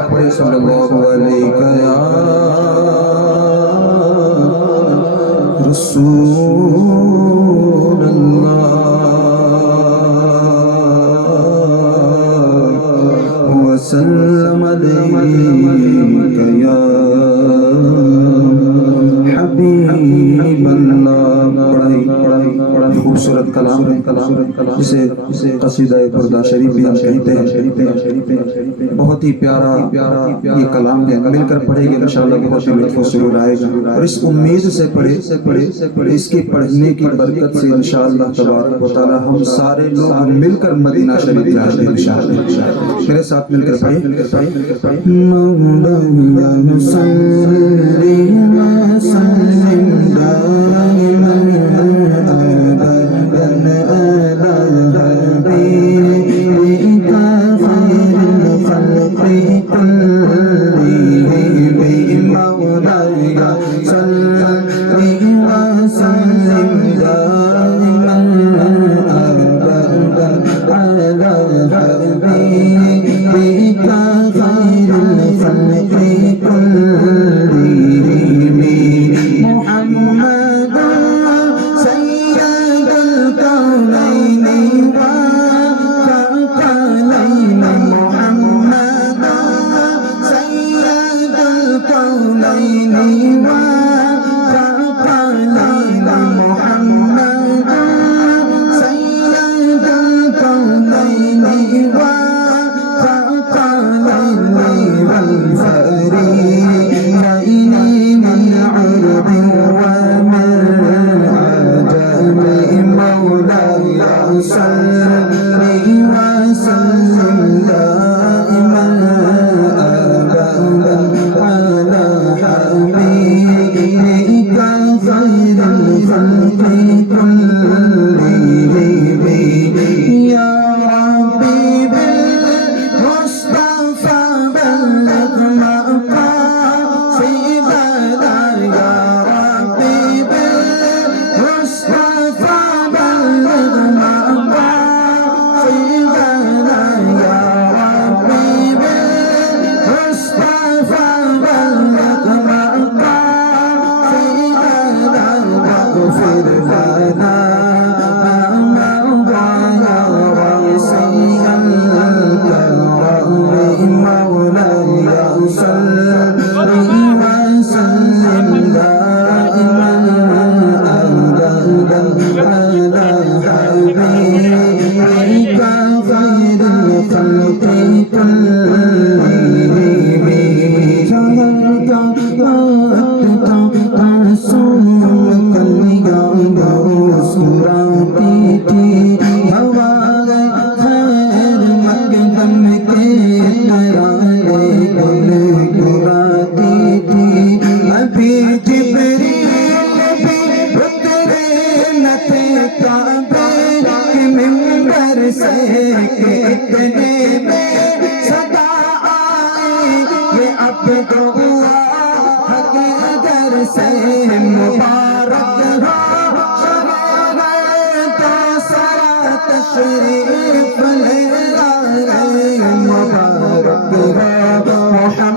सल्लल्लाहु अलैहि या रसूल अल्लाह वसल्लम अलैका या हबीब अल्लाह। बड़ा खूबसूरत कलाम जिसे कसीदा बुर्दा शरीफ भी हम कहते हैं। बहुत ही प्यारा ये कलाम है, मिलकर पढ़ेंगे इंशाअल्लाह बहुत ही लुत्फ सुरूर आएगा। और इस उम्मीद से पढ़े इसके पढ़ने की बरकत से इंशाअल्लाह तबारक व तआला हम सारे लोग मिलकर मदीना शरीफ जाएंगे इंशाअल्लाह। मेरे साथ मिलकर पढ़े मौलाना सल्ली व सल्लिम दाइमन अबदन अला हबीबिका खैरुल खल्क़ि कुल्लिहिम मौलाना सल्ली व सल्लिम दाइमन अबदन अला हबीबिका खैरुल खल्क़ि कुल्लिहिम मुहम्मद सय्यदुल कौनैन व थक़लैन। मुहम्मद सय्यदुल कौनैन व थक़लैन। मुहम्मद सय्यदुल कौनैन व थक़लैन वल फरीक़ैन मिन उर्ब व मिन अजम। मौलाया सल्लि व सल्लिम दाइमन अबदन अला हबीबिका खैरुल खल्क़ि कुल्लिहिम या रब्बी बिल मुस्तफा बल्लिग़ मक़ासिदना। या रब्बी बिल मुस्तफा बल्लिग़ मक़ासिदना। या रब्बी बिल मुस्तफा बल्लिग़ मक़ासिदना। वाग़फ़िर लना मौलाया वासिअल करम। मौलाया सल्लि व सल्लिम दाइमन अबदन अला हबीबिका खैरुल खल्क़ि कुल्लिहिम। तासुम कलियां मुस्कुराती थी हवाए खैर मक़दम के तराने गुनगुनाती थी। अभी जिब्रील भी उतरे न थे काबे के मिंबर से कि इतने में सदा आए ये अब्दुल्लाह के दर से। मुबारक हो शहर तो सारा तशरीफ ले आए। मुबारक हो